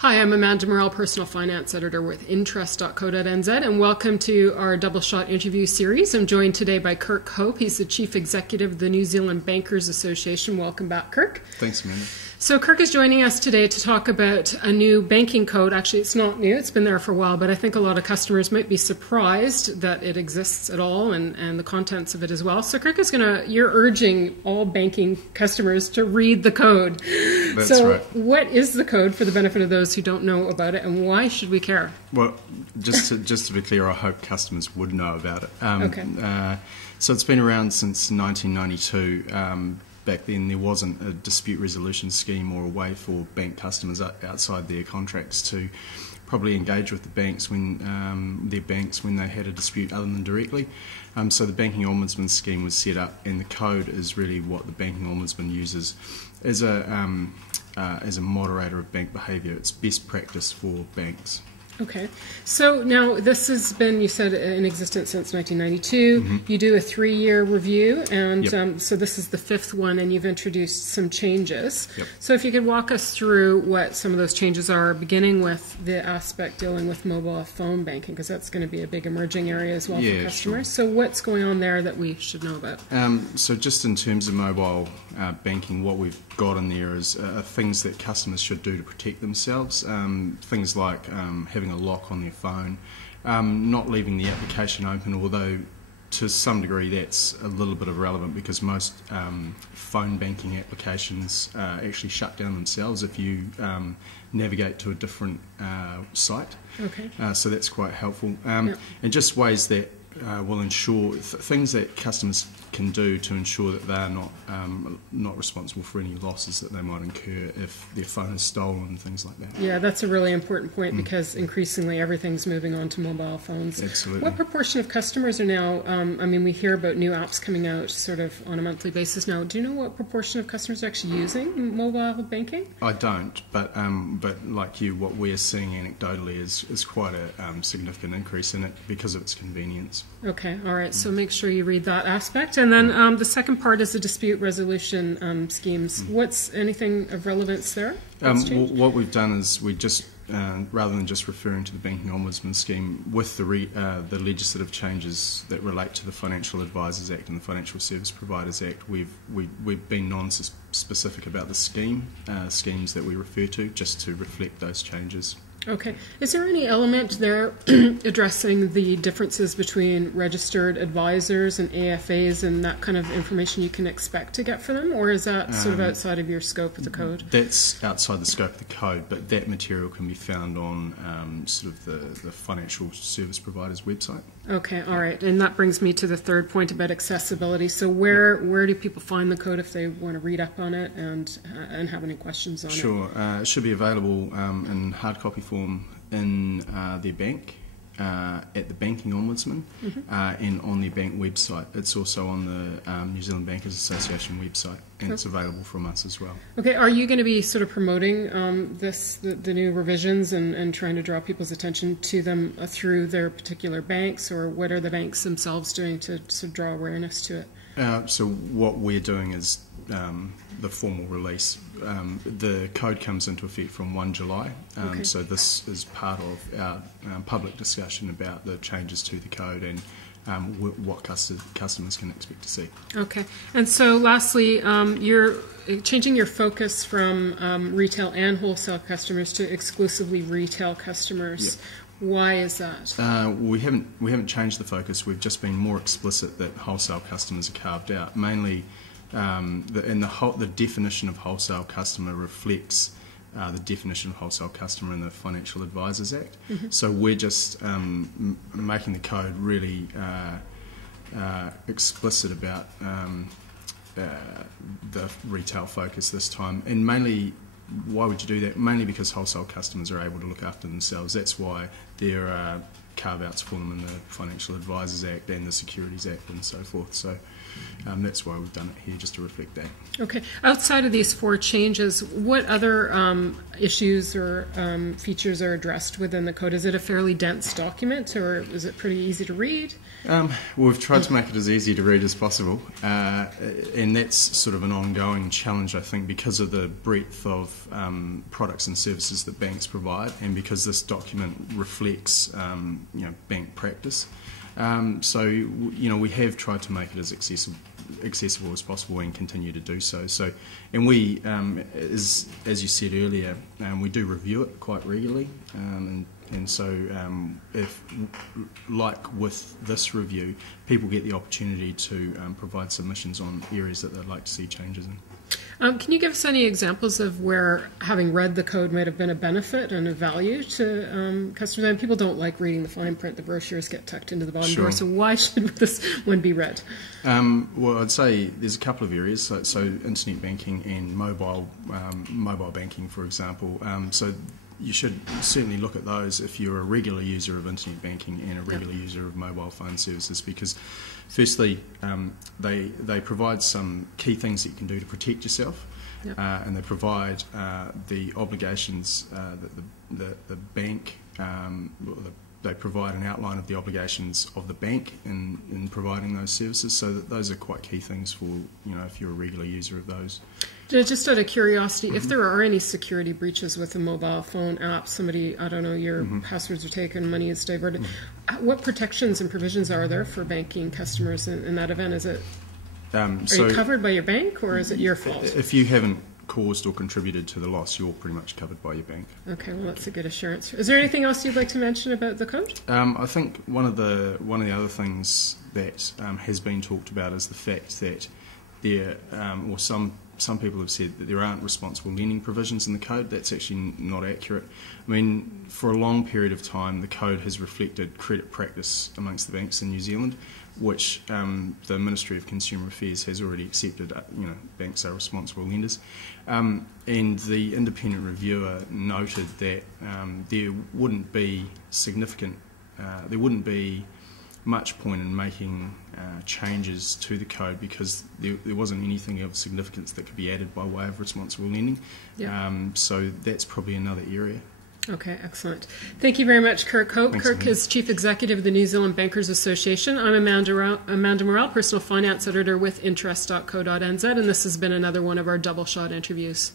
Hi, I'm Amanda Morrall, Personal Finance Editor with Interest.co.nz, and welcome to our Double Shot interview series. I'm joined today by Kirk Hope. He's the Chief Executive of the New Zealand Bankers Association. Welcome back, Kirk. Thanks, Amanda. So Kirk is joining us today to talk about a new banking code. Actually, it's not new. It's been there for a while, but I think a lot of customers might be surprised that it exists at all and the contents of it as well. So Kirk is you're urging all banking customers to read the code. That's right. What is the code for the benefit of those who don't know about it, and why should we care? Well, just to be clear, I hope customers would know about it. Okay. So it's been around since 1992. Back then there wasn't a dispute resolution scheme or a way for bank customers outside their contracts to probably engage with the banks when they had a dispute other than directly. So the Banking Ombudsman scheme was set up, and the code is really what the Banking Ombudsman uses as a moderator of bank behaviour. It's best practice for banks. Okay. So now this has been, you said, in existence since 1992. Mm-hmm. You do a 3-year review, and Yep. So this is the 5th one, and you've introduced some changes. Yep. So if you could walk us through what some of those changes are, beginning with the aspect dealing with mobile phone banking, because that's going to be a big emerging area as well for customers. Sure. So what's going on there that we should know about? So just in terms of mobile banking, what we've got in there is things that customers should do to protect themselves. Things like having a lock on their phone, not leaving the application open, although to some degree that's a little bit irrelevant because most phone banking applications actually shut down themselves if you navigate to a different site. Okay. So that's quite helpful. Yep. And just ways that will ensure things that customers can do to ensure that they are not responsible for any losses that they might incur if their phone is stolen and things like that. Yeah, that's a really important point because increasingly everything's moving on to mobile phones. Absolutely. What proportion of customers are now, I mean, we hear about new apps coming out sort of on a monthly basis now. Do you know what proportion of customers are actually using mobile banking? I don't, but like you, what we're seeing anecdotally is quite a significant increase in it because of its convenience. Okay, all right, so make sure you read that aspect. And then the second part is the dispute resolution schemes. What's anything of relevance there? What we've done is we just, rather than just referring to the Banking Ombudsman scheme, with the legislative changes that relate to the Financial Advisors Act and the Financial Service Providers Act, we've been non-specific about the schemes that we refer to, just to reflect those changes. Okay. Is there any element there addressing the differences between registered advisors and AFAs and that kind of information you can expect to get for them, or is that sort of outside of your scope of the code? That's outside the scope of the code, but that material can be found on sort of the Financial Service Provider's website. Okay, all right. And that brings me to the third point about accessibility. So where do people find the code if they want to read up on it and have any questions on it? Sure. It should be available in hard copy form in their bank, at the Banking Ombudsman, and on their bank website. It's also on the New Zealand Bankers Association website, and it's available from us as well. Okay, are you going to be sort of promoting the new revisions and trying to draw people's attention to them through their particular banks, or what are the banks themselves doing to draw awareness to it? So what we're doing is the formal release. The code comes into effect from 1 July, so this is part of our public discussion about the changes to the code and what customers can expect to see. Okay. And so lastly, you're changing your focus from retail and wholesale customers to exclusively retail customers. Yep. Why is that? We haven't changed the focus. We've just been more explicit that wholesale customers are carved out. Mainly, the definition of wholesale customer reflects the definition of wholesale customer in the Financial Advisors Act. So we're just making the code really explicit about the retail focus this time, and mainly. Why would you do that? Mainly because wholesale customers are able to look after themselves. That's why there are carve-outs for them in the Financial Advisors Act and the Securities Act and so forth. So that's why we've done it here, just to reflect that. Okay. Outside of these 4 changes, what other issues or features are addressed within the code? Is it a fairly dense document, or is it pretty easy to read? We've tried to make it as easy to read as possible, and that's sort of an ongoing challenge, I think, because of the breadth of products and services that banks provide, and because this document reflects bank practice. So we have tried to make it as accessible as possible and continue to do so. And we, as you said earlier, we do review it quite regularly, and so if, like with this review, people get the opportunity to provide submissions on areas that they'd like to see changes in. Can you give us any examples of where having read the code might have been a benefit and a value to customers? And people don't like reading the fine print. The brochures get tucked into the bottom drawer. So why should this one be read? Well, I'd say there's a couple of areas. So internet banking and mobile banking, for example. So you should certainly look at those if you're a regular user of internet banking and a regular user of mobile phone services, because firstly, they provide some key things that you can do to protect yourself, and they provide the obligations that the bank, they provide an outline of the obligations of the bank in providing those services, so that those are quite key things for, if you're a regular user of those. Just out of curiosity, if there are any security breaches with a mobile phone app, somebody, I don't know, your passwords are taken, money is diverted, what protections and provisions are there for banking customers in that event? Is it, are you covered by your bank, or is it your fault? If you haven't caused or contributed to the loss, you're pretty much covered by your bank. Okay, well, that's a good assurance. Is there anything else you'd like to mention about the code? I think one of the other things that has been talked about is the fact that there, or some people have said that there aren't responsible lending provisions in the code. That's actually not accurate. I mean, for a long period of time, the code has reflected credit practice amongst the banks in New Zealand, which the Ministry of Consumer Affairs has already accepted. Banks are responsible lenders, and the independent reviewer noted that there wouldn't be much point in making changes to the code, because there wasn't anything of significance that could be added by way of responsible lending. So that's probably another area. Okay, excellent. Thank you very much, Kirk Hope. Thanks, Kirk is Chief Executive of the New Zealand Bankers Association. I'm Amanda Morrall, Personal Finance Editor with Interest.co.nz, and this has been another one of our double shot interviews.